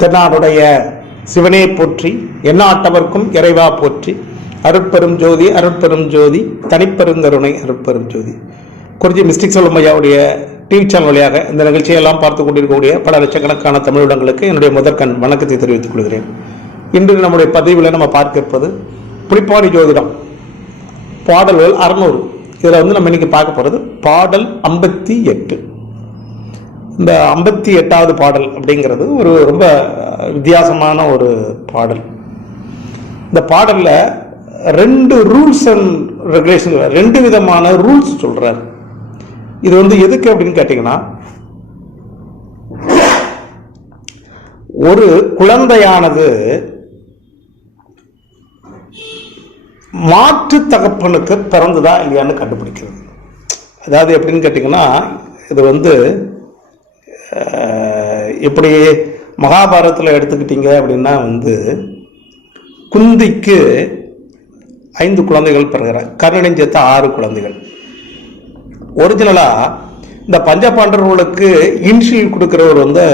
தென்னாடுடைய சிவனே போற்றி எண்ணாட்டவர்க்கும் இறைவா போற்றி அருட்பெரும் ஜோதி அருட்பெரும் ஜோதி தனிப்பெருந்தருணை அருட்பெரும் ஜோதி. குறிஞ்சி மிஸ்டிக் சொல்லும் டிவி சேனல் வழியாக இந்த நிகழ்ச்சியெல்லாம் பார்த்து கொண்டிருக்கக்கூடிய பல லட்சக்கணக்கான தமிழிடங்களுக்கு என்னுடைய முதற்கண் வணக்கத்தை தெரிவித்துக் கொள்கிறேன். இன்று நம்முடைய பதிவில் நம்ம பார்க்க இருப்பது புலிப்பாடி ஜோதிடம். பாடல்கள் அறநூறு. இதில் வந்து நம்ம இன்னைக்கு பார்க்க போகிறது பாடல் ஐம்பத்தி எட்டு. இந்த ஐம்பத்தி எட்டாவது பாடல் அப்படிங்கிறது ஒரு ரொம்ப வித்தியாசமான ஒரு பாடல். இந்த பாடலில் ரெண்டு ரூல்ஸ் அண்ட் ரெகுலேஷன் ரெண்டு விதமான ரூல்ஸ் சொல்கிறார் இது வந்து எதுக்கு அப்படின்னு கேட்டிங்கன்னா ஒரு குழந்தையானது மாற்று தகப்பனுக்கு பிறந்ததா இல்லையான்னு கண்டுபிடிக்கிறது. அதாவது எப்படின்னு கேட்டிங்கன்னா இது வந்து எப்படி இப்படி மகாபாரதத்தில் எடுத்துக்கிட்டீங்க அப்படின்னா வந்து குந்திக்கு ஐந்து குழந்தைகள் பிறகுறாங்க கர்ணனின் சேர்த்து ஆறு குழந்தைகள். ஒரிஜினலாக இந்த பஞ்சபாண்டவர்களுக்கு இன்ஷியல் கொடுக்குறவர் வந்து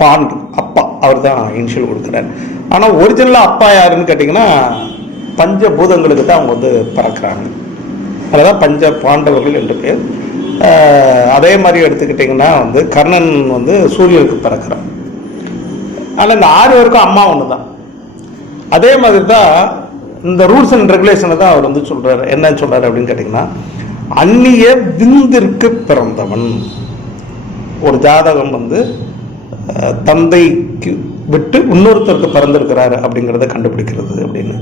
பாண்டு அப்பா. அவர் தான் இன்ஷியல் கொடுக்குறாரு. ஆனால் ஒரிஜினலாக அப்பா யாருன்னு கேட்டிங்கன்னா பஞ்சபூதங்களுக்கு தான் அவங்க வந்து பறக்கிறாங்க. அதான் பஞ்ச பாண்டவர்கள் என்று பேர். அதே மாதிரி எடுத்துக்கிட்டிங்கன்னா வந்து கர்ணன் வந்து சூரியனுக்கு பிறக்கிறான். ஆனால் இந்த ஆறு பேருக்கும் அம்மா ஒன்று தான் அதே மாதிரி தான் இந்த ரூல்ஸ் அண்ட் ரெகுலேஷனை தான் அவர் வந்து சொல்கிறார் என்ன சொல்கிறார் அப்படின்னு கேட்டிங்கன்னா அந்நிய விந்திற்கு பிறந்தவன். ஒரு ஜாதகம் வந்து தந்தைக்கு விட்டு இன்னொருத்தருக்கு பிறந்திருக்கிறாரு அப்படிங்கிறத கண்டுபிடிக்கிறது அப்படின்னு.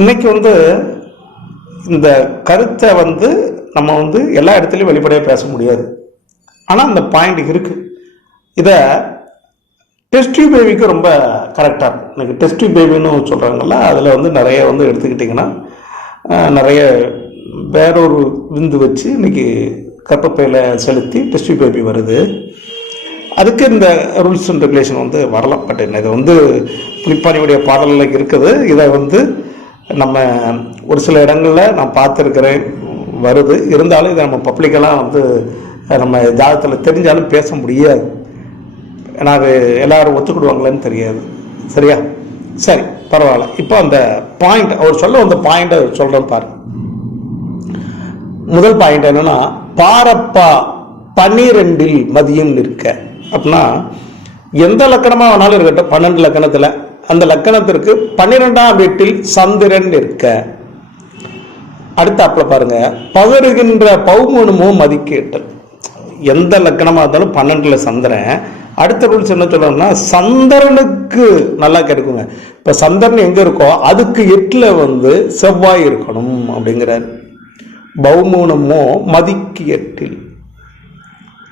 இன்னைக்கு வந்து இந்த கருத்தை வந்து நம்ம வந்து எல்லா இடத்துலையும் வெளிப்படையாக பேச முடியாது. ஆனால் அந்த பாயிண்ட் இருக்குது இதை டெஸ்ட் பேபிக்கு ரொம்ப கரெக்டாக இருக்கும். எனக்கு டெஸ்ட் பேபின்னு சொல்கிறாங்கல்ல அதில் வந்து நிறைய வந்து எடுத்துக்கிட்டிங்கன்னா நிறைய வேறொரு விந்து வச்சு இன்னைக்கு கற்பப்பையில் செலுத்தி டெஸ்ட் பேபி வருது. அதுக்கு இந்த ரூல்ஸ் அண்ட் ரெகுலேஷன் வந்து வரலாம். பட் என்ன இது வந்து புலிப்பானியுடைய பாடலில் இருக்குது. இதை வந்து நம்ம ஒரு சில இடங்களில் நான் பார்த்துருக்கிறேன். வருது. இருந்தாலும் இதை நம்ம பப்ளிக்கெல்லாம் வந்து நம்ம ஜாதகத்தில் தெரிஞ்சாலும் பேச முடியாது. ஏன்னா அது எல்லோரும் ஒத்துக்கிடுவாங்களேன்னு தெரியாது. சரியா? சரி பரவாயில்ல. இப்போ அந்த பாயிண்ட் அவர் சொல்ல வந்த பாயிண்ட்டை சொல்கிறேன் பாரு முதல் பாயிண்ட் என்னன்னா பாரப்பா பன்னிரெண்டில் மதியம் நிற்க. அப்படின்னா எந்த லக்கணமாக வேணாலும் இருக்கட்டும். பன்னெண்டு லக்கணத்தில் அந்த லக்கணத்திற்கு பன்னிரெண்டாம் வீட்டில் சந்திரன் இருக்க அடுத்தாப்புல பாருங்க பகருகின்ற பௌமனுமோ மதிக்கேட்டல். எந்த லக்கணமாக இருந்தாலும் பன்னெண்டுல சந்திரன். அடுத்த ரூல்ஸ் என்ன சொல்றோம்னா சந்திரனுக்கு நல்லா கிடைக்குங்க இப்ப சந்திரன் எங்க இருக்கோ அதுக்கு எட்டுல வந்து செவ்வாய் இருக்கணும் அப்படிங்கிறார். பௌமூனமோ மதிக்கு எட்டில்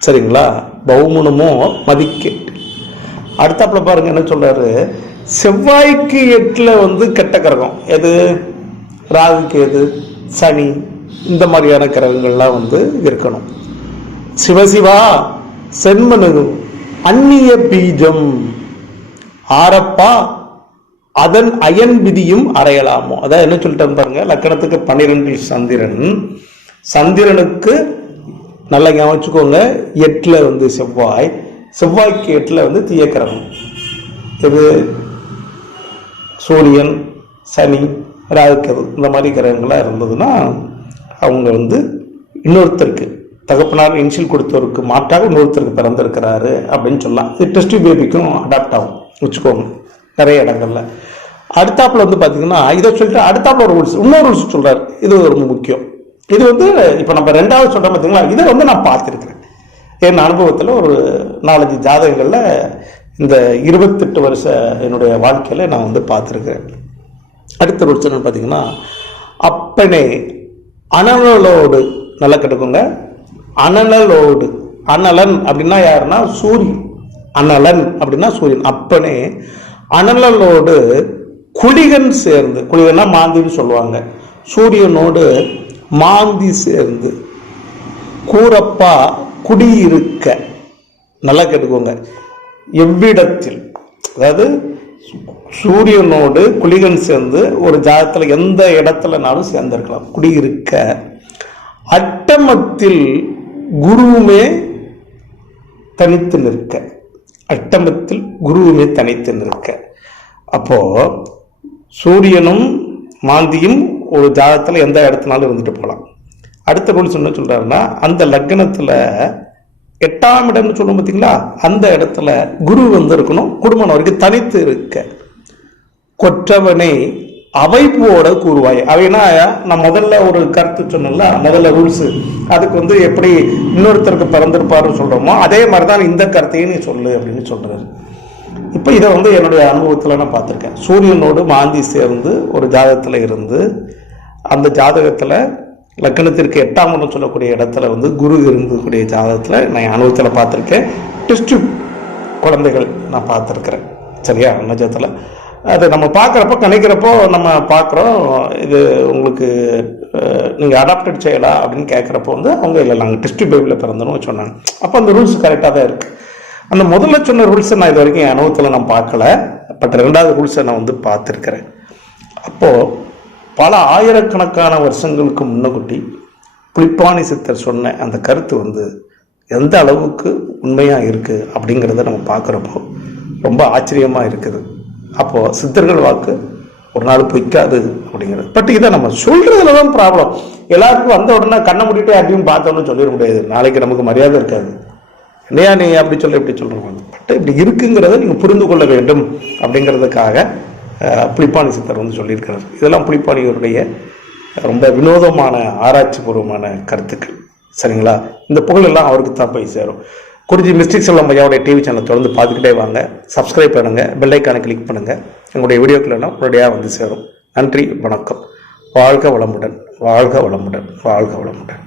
சரிங்களா? பௌமூனமோ மதிக்கு எட்டில் அடுத்தாப்புல பாருங்க என்ன சொல்றாரு? செவ்வாய்க்கு எட்டுல வந்து கெட்ட கிரகம். எது? ராகுக்கு எது? சனி இந்த மாதிரியான கிரகங்கள்லாம் வந்து இருக்கணும். சிவசிவா செண்மனு அந்நிய பீஜம். ஆரப்பா அதன் அயன் விதியும் அறையலாமோ அதான் என்ன சொல்லிட்டேன் பாருங்க லக்கணத்துக்கு பன்னிரெண்டு சந்திரன். சந்திரனுக்கு நல்லா ஞாபகம் எட்டில் வந்து செவ்வாய் செவ்வாய்க்கு எட்டில் வந்து தீயக்கிரகம் இது சூரியன் சனி ராகுக்கது இந்த மாதிரி கிரகங்களாக இருந்ததுன்னா அவங்க வந்து இன்னொருத்தருக்கு தகப்பனார் இன்சில் கொடுத்தவருக்கு மாற்றாக இன்னொருத்தருக்கு பிறந்திருக்கிறாரு அப்படின்னு சொல்லலாம். இது டெஸ்ட் பேபிக்கும் அடாப்ட் ஆகும். வச்சுக்கோங்க. நிறைய இடங்கள்ல. அடுத்தாப்பில் வந்து பார்த்தீங்கன்னா இதை சொல்லிட்டு அடுத்தாப்பில் ஒரு ரூல்ஸ் இன்னொரு ரூல்ஸ் சொல்கிறார் இது ரொம்ப முக்கியம். இது வந்து இப்போ நம்ம ரெண்டாவது சொல்கிறோம் பார்த்தீங்களா இதை வந்து நான் பார்த்துருக்குறேன். என் அனுபவத்தில் ஒரு நாலஞ்சு ஜாதகங்களில் இந்த இருபத்தெட்டு வருஷ என்னுடைய வாழ்க்கையில் நான் வந்து பார்த்துருக்குறேன். அடுத்த ரூல்ஸ் என்னன்னு பார்த்தீங்கன்னா அப்பனே அனலோடு நல்லா கேட்டுக்கோங்க. அனலோடு அனலன் அப்படின்னா யாருன்னா? சூரியன். அனலன் அப்படின்னா சூரியன். அப்பனே அனலோடு குளிகன் சேர்ந்து குளிகன்னா மாந்தின்னு சொல்லுவாங்க. சூரியனோடு மாந்தி சேர்ந்து கூறப்பா குடியிருக்க. நல்லா கேட்டுக்கோங்க. எவ்விடத்தில் அதாவது சூரியனோடு குளிகன் சேர்ந்து ஒரு ஜாதத்தில் எந்த இடத்துலனாலும் சேர்ந்திருக்கலாம். குடியிருக்க. அட்டமத்தில் குருவுமே தனித்து நிற்க. அட்டமத்தில் குருவுமே தனித்து நிற்க. அப்போ சூரியனும் மாந்தியும் ஒரு ஜாதகத்தில் எந்த இடத்துனாலும் இருந்துட்டு போகலாம். அடுத்த ரூல்ஸ் என்ன சொல்றாருன்னா அந்த லக்னத்தில் எட்டாம் இடம்னு சொல்லணும் பார்த்தீங்களா? அந்த இடத்துல குரு வந்து இருக்கணும். குடும்பம் வரைக்கும் தனித்து இருக்க. கொற்றவனை அவைப்போட கூறுவாய். அவைனா நான் முதல்ல ஒரு கருத்து சொன்னேன்ல முதல்ல ரூல்ஸ் அதுக்கு வந்து எப்படி இன்னொருத்தருக்கு பிறந்திருப்பாருன்னு சொல்றோமோ அதே மாதிரி தான் இந்த கருத்தையும் நீ சொல்லு அப்படின்னு சொல்றாரு. இப்போ இதை வந்து என்னுடைய அனுபவத்தில் நான் பார்த்துருக்கேன். சூரியனோடு மாந்தி சேர்ந்து ஒரு ஜாதகத்தில் இருந்து அந்த ஜாதகத்தில் லக்னத்திற்கு எட்டாம் இடம் சொல்லக்கூடிய இடத்துல வந்து குரு இருந்தக்கூடிய ஜாதகத்தில் நான் என் அனுபவத்தில் பார்த்துருக்கேன். டெஸ்ட் குழந்தைகள் நான் பார்த்துருக்குறேன். சரியா? நிஜத்தில் அது நம்ம பார்க்குறப்போ கணிக்கிறப்போ நம்ம பார்க்குறோம். இது உங்களுக்கு நீங்கள் அடாப்டட் செய்யலா அப்படின்னு கேட்குறப்போ வந்து அவங்க இல்லை நாங்கள் டெஸ்ட் பேபியில் பிறந்தோம்னு சொன்னாங்க. அப்போ அந்த ரூல்ஸ் கரெக்டாக தான் இருக்குது அந்த முதல்ல சொன்ன ரூல்ஸை நான் இது வரைக்கும் என் அனுபவத்தில் நான் பார்க்கல. பட் ரெண்டாவது ரூல்ஸை நான் வந்து பார்த்துருக்குறேன். அப்போது பல ஆயிரக்கணக்கான வருஷங்களுக்கு முன்னகுட்டி புளிப்பாணி சித்தர் சொன்ன அந்த கருத்து வந்து எந்த அளவுக்கு உண்மையாக இருக்குது அப்படிங்கிறத நம்ம பார்க்குறப்போ ரொம்ப ஆச்சரியமாக இருக்குது. அப்போது சித்தர்கள் வாக்கு ஒரு நாள் பொய்க்காது அப்படிங்கிறது. பட் இதை நம்ம சொல்கிறதுல தான் ப்ராப்ளம் எல்லாருக்கும் வந்த உடனே கண்ணை முடிட்டே யாரையும் பார்த்தோன்னு சொல்லிட முடியாது. நாளைக்கு நமக்கு மரியாதை இருக்காது. இல்லையா நீ அப்படி சொல்ல இப்படி சொல்கிறோம் பட் இப்படி இருக்குங்கிறத நீங்கள் புரிந்து கொள்ள வேண்டும் அப்படிங்கிறதுக்காக புலிப்பாணி சித்தர் வந்து சொல்லியிருக்கிறார். இதெல்லாம் புலிப்பாணியோருடைய ரொம்ப வினோதமான ஆராய்ச்சி பூர்வமான கருத்துக்கள். சரிங்களா? இந்த புகழ் எல்லாம் அவருக்கு தான் போய் சேரும். குறிஞ்சி மிஸ்டிக் செல்லம் ஐயாவுடைய டிவி சேனல் தொடர்ந்து பார்த்துக்கிட்டே வாங்க. சப்ஸ்கிரைப் பண்ணுங்கள் பெல்லைக்கான கிளிக் பண்ணுங்கள் எங்களுடைய வீடியோக்களெல்லாம் உடனடியாக வந்து சேரும். நன்றி வணக்கம். வாழ்க வளமுடன். வாழ்க வளமுடன். வாழ்க வளமுடன்.